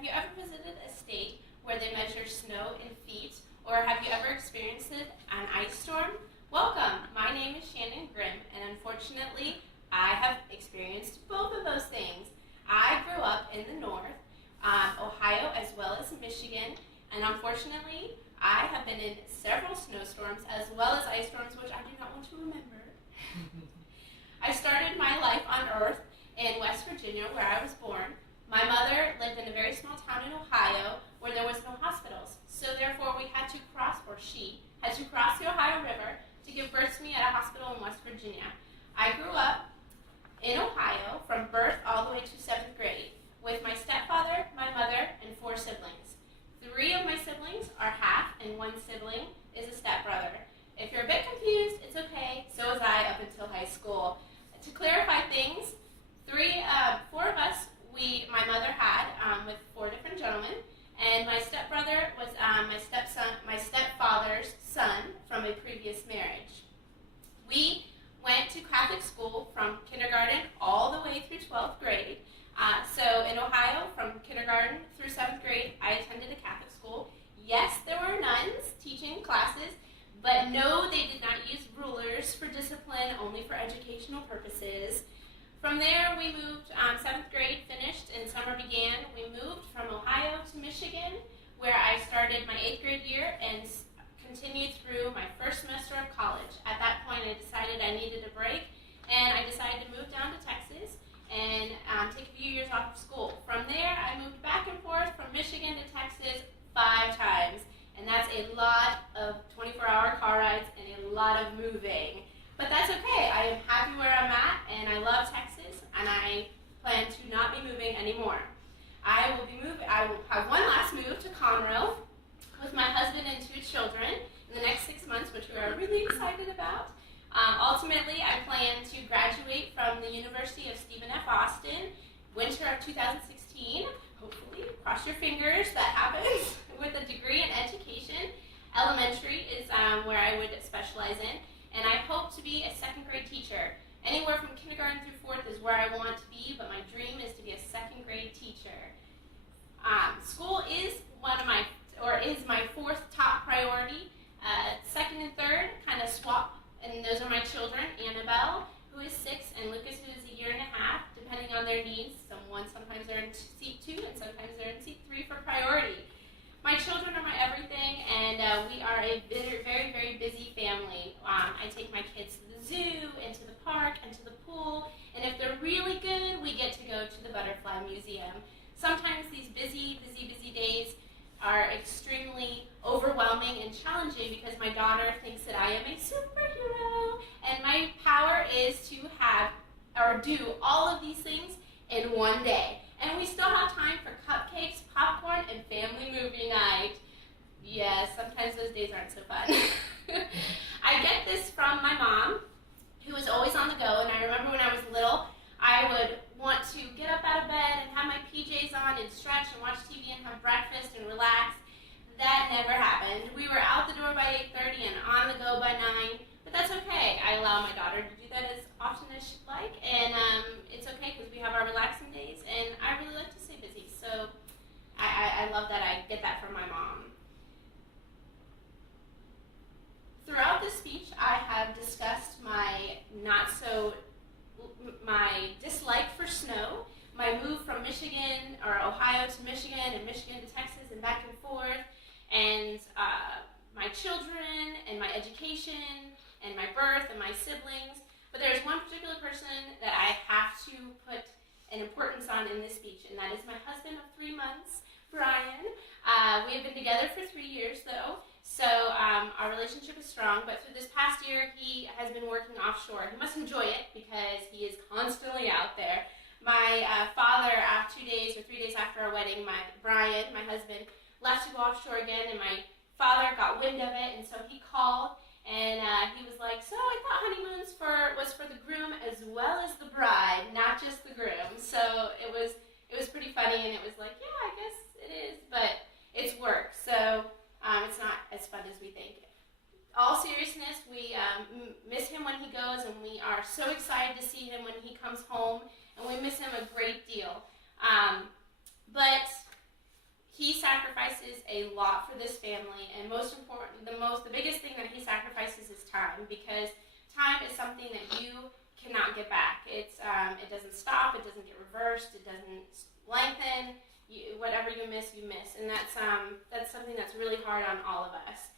Have you ever visited a state where they measure snow in feet, or have you ever experienced an ice storm? Welcome, my name is Shannon Grimm, and unfortunately, I have experienced both of those things. I grew up in the north, Ohio as well as Michigan, and unfortunately, I have been in several snowstorms as well as ice storms, which I do not want to remember. I started my life on Earth in West Virginia, where I was born. My mother lived in a very small town in Ohio where there was no hospitals. So therefore she had to cross the Ohio River to give birth to me at a hospital in West Virginia. I grew up in Ohio from birth all the way to 7th grade with my stepfather, my mother, and 4 siblings. 3 of my siblings are half, and 1 sibling is a stepbrother. If you're a bit confused, it's okay. So was I up until high school. To clarify things, 4 of us, my mother had with 4 different gentlemen, and my stepbrother was my stepfather's son from a previous marriage. We went to Catholic school from kindergarten all the way through 12th grade. So in Ohio, from kindergarten through 7th grade, I attended a Catholic school. Yes, there were nuns teaching classes, but no, they did not use rulers for discipline, only for educational purposes. From there, we moved, 7th grade finished and summer began. We moved from Ohio to Michigan, where I started my 8th grade year and continued through my first semester of college. At that point, I decided I needed a break, and I decided to move down to Texas and take a few years off of school. From there, I moved back and forth from Michigan to Texas 5 times, and that's a lot of 24-hour car rides and a lot of moving. But that's okay. I am happy where I'm at, and I love Texas, and I plan to not be moving anymore. I will have one last move to Conroe with my husband and 2 children in the next 6 months, which we are really excited about. Ultimately, I plan to graduate from the University of Stephen F. Austin, winter of 2016. Hopefully, cross your fingers, that happens, with a degree in education. Elementary is where I would specialize in. And I hope to be a 2nd grade teacher. Anywhere from kindergarten through 4th is where I want to be, but my dream is to be a 2nd grade teacher. School is is my 4th top priority. 2nd and 3rd kind of swap, and those are my children, Annabelle, who is 6, and Lucas, who is a year and a half, depending on their needs. Sometimes they're in seat 2, and sometimes they're in seat 3 for priority. My children are my everything, and we are a very, very, very busy family. I take my kids to the zoo, and to the park, and to the pool, and if they're really good, we get to go to the Butterfly Museum. Sometimes these busy days are extremely overwhelming and challenging because my daughter thinks that I am a superhero, and my power is to do all of these things in one day. And we still have time for cupcakes, popcorn, and family movie night. Yes, sometimes those days aren't so fun. I get this from my mom, who is always on the go, and I remember when I was little, I would want to get up out of bed and have my PJs on and stretch and watch TV and have breakfast and relax. That never happened. We were out the door by 8:30 and on the go by 9, but that's okay. I allow my daughter to do that as often as she'd like, and it's okay because we have our relaxing days, and I really like to stay busy, so I love that I get that from my mom. Throughout this speech, I have discussed my dislike for snow, my move from Ohio to Michigan, and Michigan to Texas, and back and forth, and my children, and my education, and my birth, and my siblings. But there's one particular person that I have to put an importance on in this speech, and that is my husband of 3 months, Brian. We have been together for 3 years, though, so our relationship is strong, but through this past year, he has been working offshore. He must enjoy it because he is constantly out there. My father, 2 days or 3 days after our wedding, Brian, my husband, left to go offshore again, and my father got wind of it, and so he called, and he was like, so I thought honeymoons was for the groom as well as the bride, not just the groom. So it was pretty funny, and it was like, yeah, I guess it is, but it's work, so it's not as fun as we think. All seriousness, we miss him when he goes, and we are so excited to see him when he comes home, and we miss him a great deal. But a lot for this family, and most important, the biggest thing that he sacrifices is time, because time is something that you cannot get back. It doesn't stop, it doesn't get reversed, it doesn't lengthen. Whatever you miss, and that's something that's really hard on all of us.